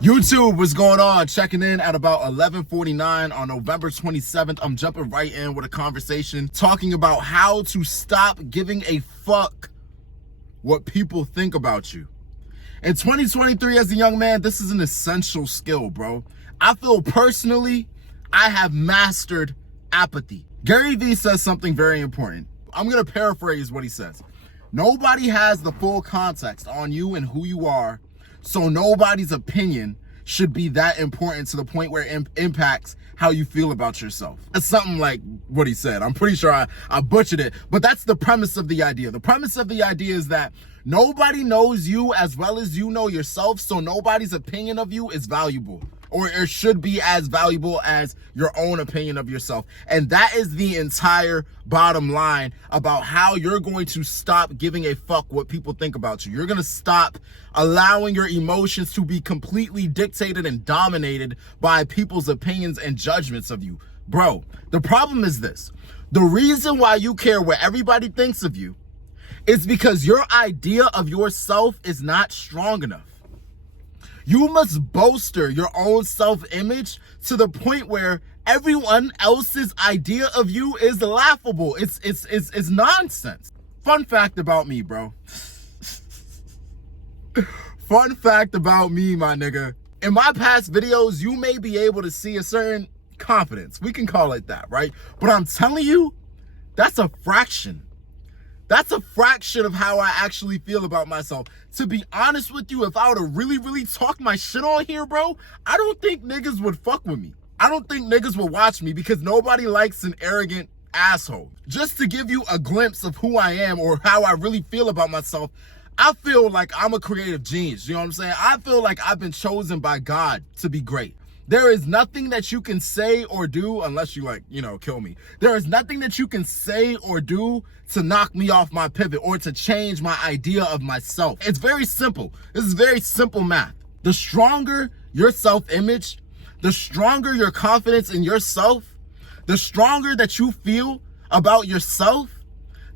YouTube, what's going on? Checking in at about 11:49 on November 27th. I'm jumping right in with a conversation talking about how to stop giving a fuck what people think about you. In 2023, as a young man, this is an essential skill, bro. I feel personally, I have mastered apathy. Gary Vee says something very important. I'm going to paraphrase what he says. Nobody has the full context on you and who you are, so nobody's opinion should be that important to the point where it impacts how you feel about yourself. It's something like what he said. I'm pretty sure I butchered it, but that's the premise of the idea. The premise of the idea is that nobody knows you as well as you know yourself, so nobody's opinion of you is valuable, or it should be as valuable as your own opinion of yourself. And that is the entire bottom line about how you're going to stop giving a fuck what people think about you. You're going to stop allowing your emotions to be completely dictated and dominated by people's opinions and judgments of you. Bro, the problem is this. The reason why you care what everybody thinks of you is because your idea of yourself is not strong enough. You must bolster your own self-image to the point where everyone else's idea of you is laughable. It's nonsense. Fun fact about me, bro. Fun fact about me, my nigga. In my past videos, you may be able to see a certain confidence. We can call it that, right? But I'm telling you, that's a fraction. That's a fraction of how I actually feel about myself. To be honest with you, if I were to really talk my shit on here, bro, I don't think niggas would fuck with me. I don't think niggas would watch me because nobody likes an arrogant asshole. Just to give you a glimpse of who I am or how I really feel about myself, I feel like I'm a creative genius. You know what I'm saying? I feel like I've been chosen by God to be great. There is nothing that you can say or do, unless you kill me. There is nothing that you can say or do to knock me off my pivot or to change my idea of myself. It's very simple. This is very simple math. The stronger your self-image, the stronger your confidence in yourself, the stronger that you feel about yourself,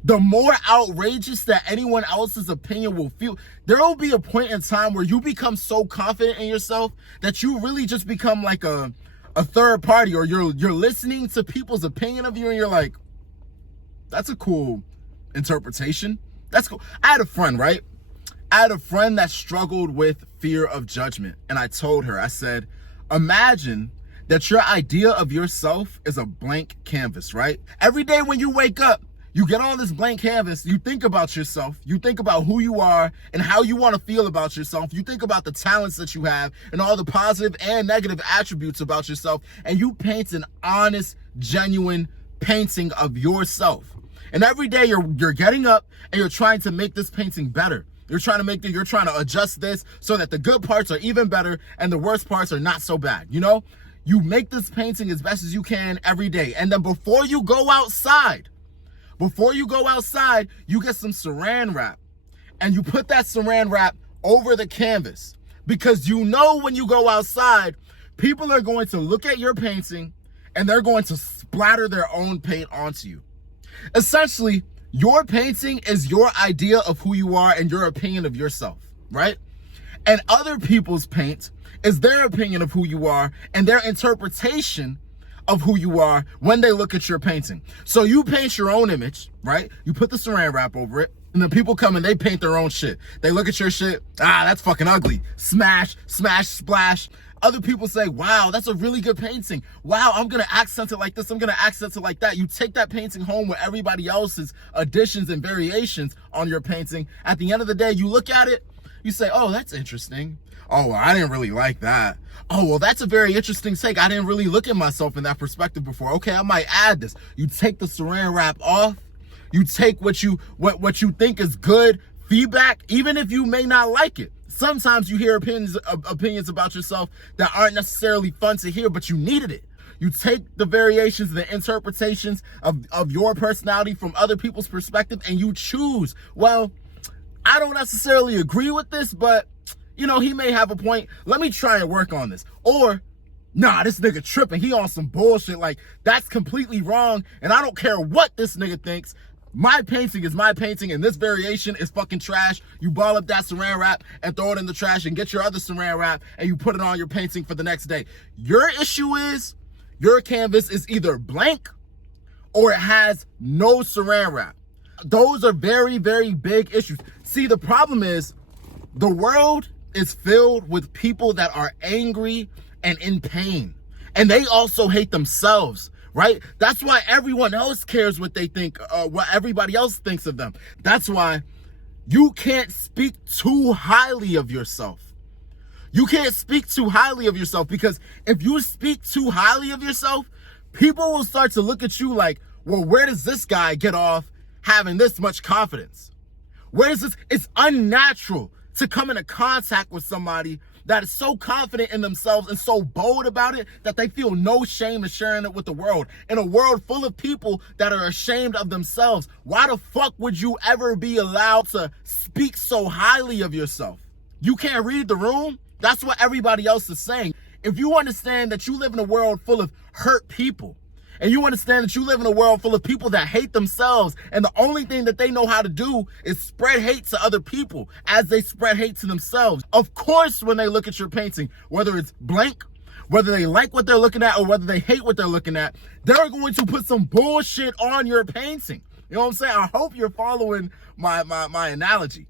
the more outrageous that anyone else's opinion will feel. There will be a point in time where you become so confident in yourself that you really just become like a third party, or you're listening to people's opinion of you and you're like, that's a cool interpretation. That's cool. I had a friend, right? I had a friend that struggled with fear of judgment. And I told her, I said, imagine that your idea of yourself is a blank canvas, right? Every day when you wake up, you get on this blank canvas, you think about yourself, you think about who you are and how you want to feel about yourself, you think about the talents that you have and all the positive and negative attributes about yourself, and you paint an honest, genuine painting of yourself. And every day you're getting up and you're trying to make this painting better. You're trying to adjust this so that the good parts are even better and the worst parts are not so bad, you know? You make this painting as best as you can every day. And then before you go outside, you get some saran wrap and you put that saran wrap over the canvas, because you know when you go outside, people are going to look at your painting and they're going to splatter their own paint onto you. Essentially, your painting is your idea of who you are and your opinion of yourself, right? And other people's paint is their opinion of who you are and their interpretation of who you are when they look at your painting. So you paint your own image, right? You put the saran wrap over it, and then people come and they paint their own shit. They look at your shit, that's fucking ugly. Smash, smash, splash. Other people say, wow, that's a really good painting. Wow, I'm gonna accent it like this, I'm gonna accent it like that. You take that painting home with everybody else's additions and variations on your painting. At the end of the day, you look at it, you say, oh, that's interesting. Oh, well, I didn't really like that. Oh, well, that's a very interesting take. I didn't really look at myself in that perspective before. Okay, I might add this. You take the saran wrap off. You take what you think is good feedback, even if you may not like it. Sometimes you hear opinions about yourself that aren't necessarily fun to hear, but you needed it. You take the variations, the interpretations of your personality from other people's perspective, and you choose, well, I don't necessarily agree with this, but he may have a point. Let me try and work on this. Or, nah, this nigga tripping. He on some bullshit. Like, that's completely wrong. And I don't care what this nigga thinks. My painting is my painting, and this variation is fucking trash. You ball up that saran wrap and throw it in the trash and get your other saran wrap and you put it on your painting for the next day. Your issue is your canvas is either blank or it has no saran wrap. Those are very, very big issues. See, the problem is the world is filled with people that are angry and in pain. And they also hate themselves. Right? That's why everyone else cares what they think, what everybody else thinks of them. That's why you can't speak too highly of yourself. You can't speak too highly of yourself, because if you speak too highly of yourself, people will start to look at you like, well, where does this guy get off having this much confidence? Where is this? It's unnatural to come into contact with somebody that is so confident in themselves and so bold about it that they feel no shame in sharing it with the world. In a world full of people that are ashamed of themselves, why the fuck would you ever be allowed to speak so highly of yourself? You can't read the room? That's what everybody else is saying. If you understand that you live in a world full of hurt people, and you understand that you live in a world full of people that hate themselves, and the only thing that they know how to do is spread hate to other people as they spread hate to themselves. Of course, when they look at your painting, whether it's blank, whether they like what they're looking at, or whether they hate what they're looking at, they're going to put some bullshit on your painting. You know what I'm saying? I hope you're following my analogy.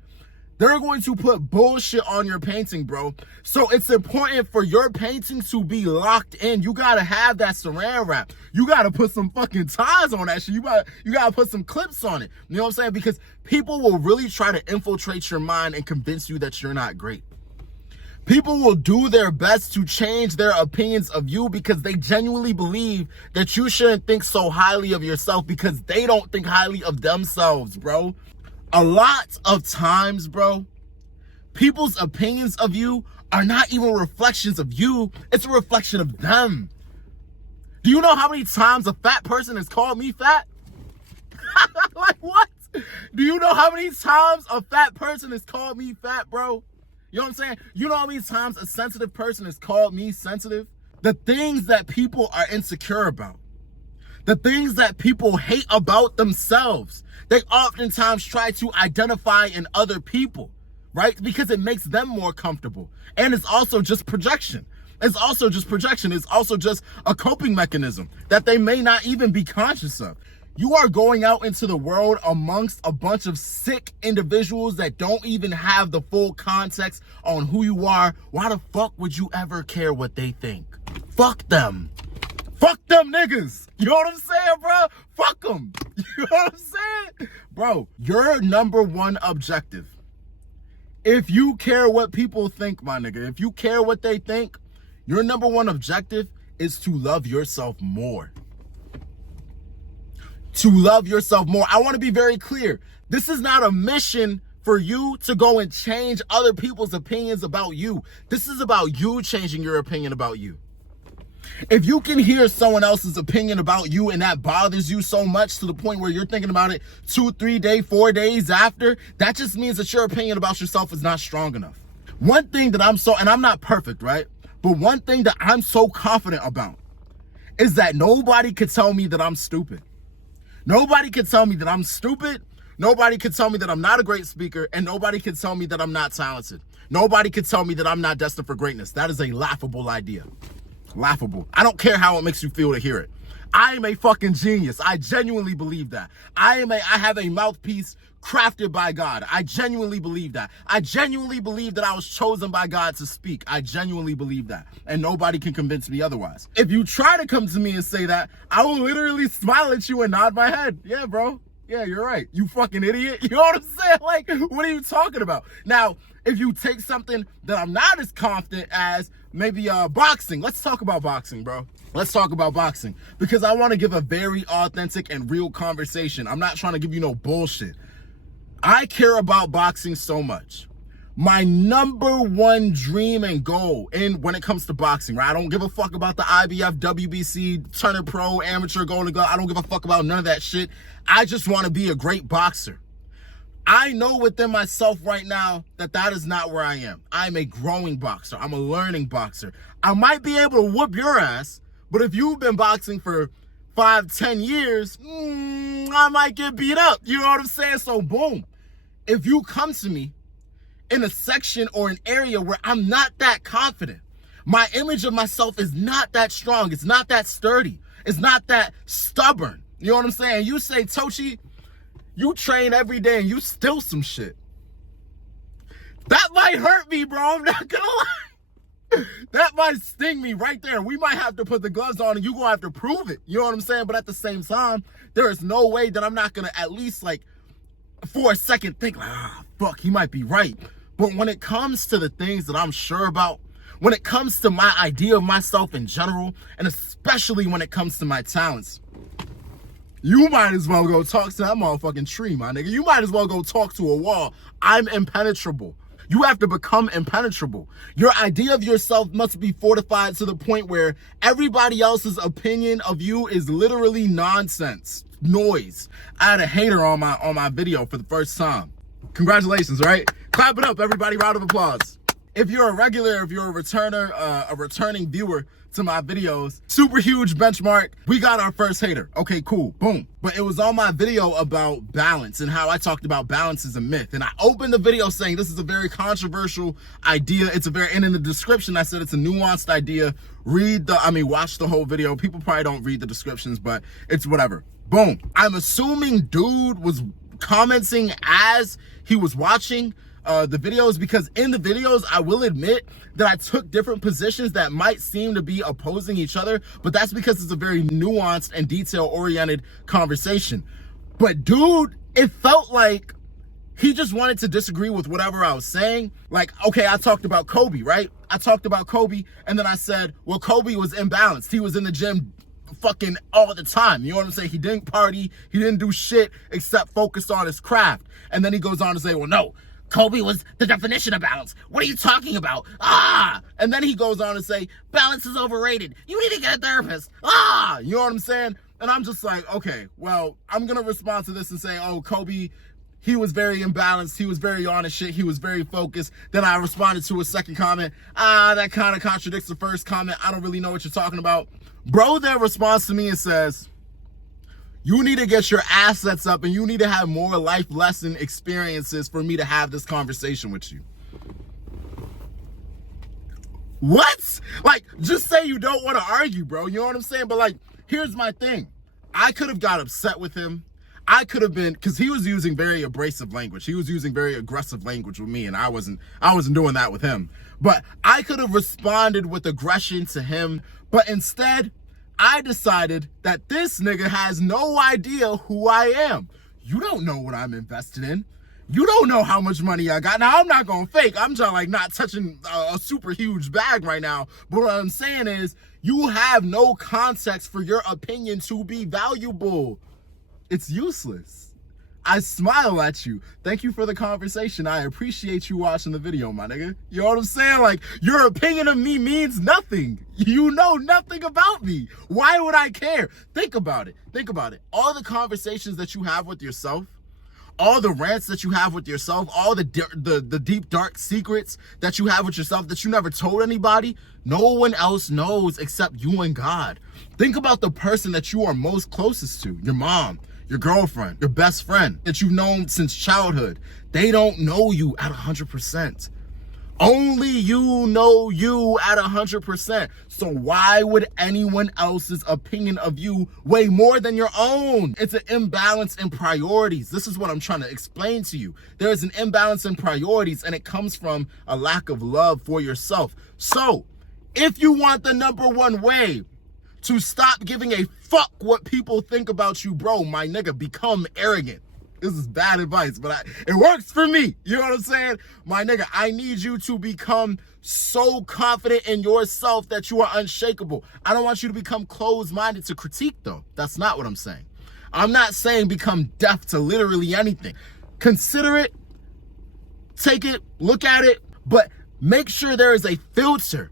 They're going to put bullshit on your painting, bro. So it's important for your painting to be locked in. You gotta have that saran wrap. You gotta put some fucking ties on that shit. You gotta put some clips on it. You know what I'm saying? Because people will really try to infiltrate your mind and convince you that you're not great. People will do their best to change their opinions of you because they genuinely believe that you shouldn't think so highly of yourself because they don't think highly of themselves, bro. A lot of times, bro, people's opinions of you are not even reflections of you. It's a reflection of them. Do you know how many times a fat person has called me fat? Like, what? Do you know how many times a fat person has called me fat, bro? You know what I'm saying? You know how many times a sensitive person has called me sensitive? The things that people are insecure about, the things that people hate about themselves, they oftentimes try to identify in other people, right? Because it makes them more comfortable. And it's also just projection. It's also just a coping mechanism that they may not even be conscious of. You are going out into the world amongst a bunch of sick individuals that don't even have the full context on who you are. Why the fuck would you ever care what they think? Fuck them. Fuck them niggas. You know what I'm saying, bro? Fuck them. You know what I'm saying? Bro, your number one objective, if you care what people think, my nigga, if you care what they think, your number one objective is to love yourself more. To love yourself more. I want to be very clear. This is not a mission for you to go and change other people's opinions about you. This is about you changing your opinion about you. If you can hear someone else's opinion about you and that bothers you so much to the point where you're thinking about it 2, 3 days, 4 days after, that just means that your opinion about yourself is not strong enough. One thing that and I'm not perfect, right? But one thing that I'm so confident about is that nobody could tell me that I'm stupid. Nobody could tell me that I'm stupid. Nobody could tell me that I'm not a great speaker, and nobody could tell me that I'm not talented. Nobody could tell me that I'm not destined for greatness. That is a laughable idea. Laughable. I don't care how it makes you feel to hear it. I am a fucking genius. I genuinely believe that. I have a mouthpiece crafted by God. I genuinely believe that. I genuinely believe that I was chosen by God to speak. I genuinely believe that. And nobody can convince me otherwise. If you try to come to me and say that, I will literally smile at you and nod my head. Yeah, bro. Yeah, you're right. You fucking idiot. You know what I'm saying? Like, what are you talking about? Now, if you take something that I'm not as confident as, maybe boxing. Let's talk about boxing, bro. Let's talk about boxing. Because I want to give a very authentic and real conversation. I'm not trying to give you no bullshit. I care about boxing so much. My number one dream and goal when it comes to boxing, right? I don't give a fuck about the IBF, WBC, Turner Pro, Amateur, Golden Glove. I don't give a fuck about none of that shit. I just want to be a great boxer. I know within myself right now that is not where I am. I'm a growing boxer. I'm a learning boxer. I might be able to whoop your ass, but if you've been boxing for 5-10 years, I might get beat up. You know what I'm saying? So boom, if you come to me in a section or an area where I'm not that confident, my image of myself is not that strong, it's not that sturdy, it's not that stubborn. You know what I'm saying? You say, Tochi, you train every day and you still some shit. That might hurt me, bro. I'm not gonna lie. That might sting me right there. We might have to put the gloves on and you're gonna have to prove it. You know what I'm saying? But at the same time, there is no way that I'm not gonna at least like for a second think like, fuck, he might be right. But when it comes to the things that I'm sure about, when it comes to my idea of myself in general, and especially when it comes to my talents, you might as well go talk to that motherfucking tree, my nigga. You might as well go talk to a wall. I'm impenetrable. You have to become impenetrable. Your idea of yourself must be fortified to the point where everybody else's opinion of you is literally nonsense, noise. I had a hater on my video for the first time. Congratulations, right? Clap it up, everybody. Round of applause. If you're a regular, if you're a returner, a returning viewer to my videos, super huge benchmark. We got our first hater. Okay, cool, boom. But it was on my video about balance and how I talked about balance is a myth. And I opened the video saying this is a very controversial idea. And in the description, I said it's a nuanced idea. Watch the whole video. People probably don't read the descriptions, but it's whatever. Boom. I'm assuming dude was commenting as he was watching the videos, because in the videos, I will admit that I took different positions that might seem to be opposing each other, but that's because it's a very nuanced and detail-oriented conversation. But dude, it felt like he just wanted to disagree with whatever I was saying. Like, okay, I talked about Kobe, right? I talked about Kobe, and then I said, well, Kobe was imbalanced. He was in the gym fucking all the time. You know what I'm saying? He didn't party. He didn't do shit except focus on his craft. And then he goes on to say, well, no, Kobe was the definition of balance. What are you talking about? And then he goes on to say, balance is overrated. You need to get a therapist. You know what I'm saying? And I'm just like, okay, well, I'm going to respond to this and say, oh, Kobe, he was very imbalanced. He was very on his shit. He was very focused. Then I responded to a second comment. That kind of contradicts the first comment. I don't really know what you're talking about. Bro then responds to me and says, you need to get your assets up and you need to have more life lesson experiences for me to have this conversation with you. What? Like, just say you don't want to argue, bro. You know what I'm saying? But like, here's my thing. I could have got upset with him. I could have been, because he was using very abrasive language. He was using very aggressive language with me, and I wasn't doing that with him. But I could have responded with aggression to him, but instead, I decided that this nigga has no idea who I am. You don't know what I'm invested in. You don't know how much money I got. Now, I'm not gonna fake. I'm just like not touching a super huge bag right now. But what I'm saying is, you have no context for your opinion to be valuable. It's useless. I smile at you. Thank you for the conversation. I appreciate you watching the video, my nigga. You know what I'm saying? Like, your opinion of me means nothing. You know nothing about me. Why would I care? Think about it. Think about it. All the conversations that you have with yourself, all the rants that you have with yourself, all the deep, dark secrets that you have with yourself that you never told anybody, no one else knows except you and God. Think about the person that you are most closest to, your mom, your girlfriend, your best friend that you've known since childhood. They don't know you at 100%. Only you know you at 100%. So why would anyone else's opinion of you weigh more than your own? It's an imbalance in priorities. This is what I'm trying to explain to you. There is an imbalance in priorities, and it comes from a lack of love for yourself. So if you want the number one way to stop giving a fuck what people think about you, bro, my nigga, become arrogant. This is bad advice, but it works for me. You know what I'm saying? My nigga, I need you to become so confident in yourself that you are unshakable. I don't want you to become closed-minded to critique, though. That's not what I'm saying. I'm not saying become deaf to literally anything. Consider it, take it, look at it, but make sure there is a filter.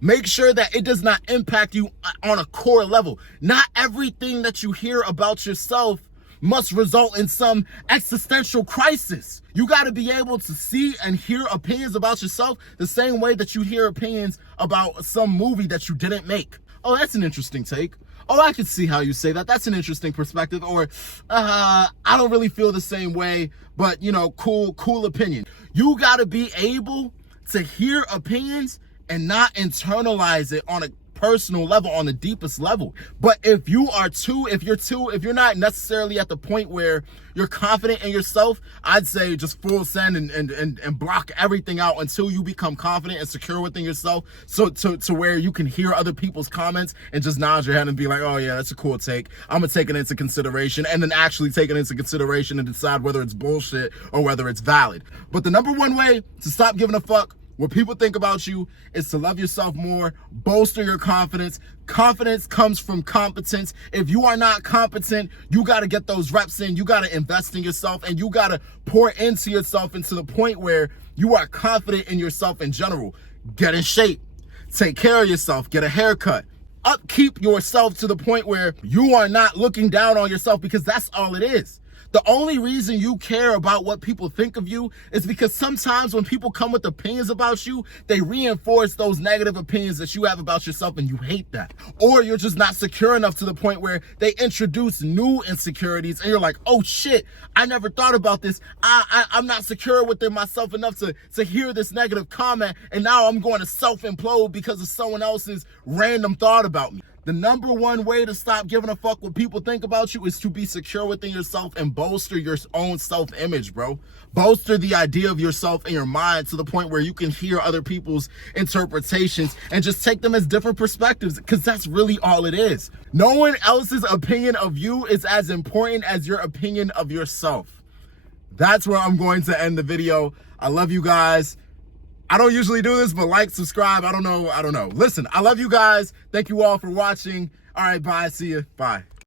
Make sure that it does not impact you on a core level. Not everything that you hear about yourself must result in some existential crisis. You got to be able to see and hear opinions about yourself the same way that you hear opinions about some movie that you didn't make. Oh, that's an interesting take. oh, I can see how you say that. That's an interesting perspective. Or, I don't really feel the same way, but you know, cool opinion. You gotta be able to hear opinions and not internalize it on a personal level, on the deepest level. But if you're not necessarily at the point where you're confident in yourself, I'd say just full send and block everything out until you become confident and secure within yourself, so to where you can hear other people's comments and just nod your head and be like, oh yeah, that's a cool take, I'm gonna take it into consideration, and then actually take it into consideration and decide whether it's bullshit or whether it's valid. But the number one way to stop giving a fuck what people think about you is to love yourself more, bolster your confidence. Confidence comes from competence. If you are not competent, you got to get those reps in. You got to invest in yourself, and you got to pour into yourself into the point where you are confident in yourself in general. Get in shape. Take care of yourself. Get a haircut. Upkeep yourself to the point where you are not looking down on yourself, because that's all it is. The only reason you care about what people think of you is because sometimes when people come with opinions about you, they reinforce those negative opinions that you have about yourself, and you hate that. Or you're just not secure enough to the point where they introduce new insecurities and you're like, oh shit, I never thought about this. I'm not secure within myself enough to hear this negative comment, and now I'm going to self-implode because of someone else's random thought about me. The number one way to stop giving a fuck what people think about you is to be secure within yourself and bolster your own self-image, bro. Bolster the idea of yourself in your mind to the point where you can hear other people's interpretations and just take them as different perspectives, because that's really all it is. No one else's opinion of you is as important as your opinion of yourself. That's where I'm going to end the video. I love you guys. I don't usually do this, but like, subscribe. I don't know. Listen, I love you guys. Thank you all for watching. All right, bye. See you. Bye.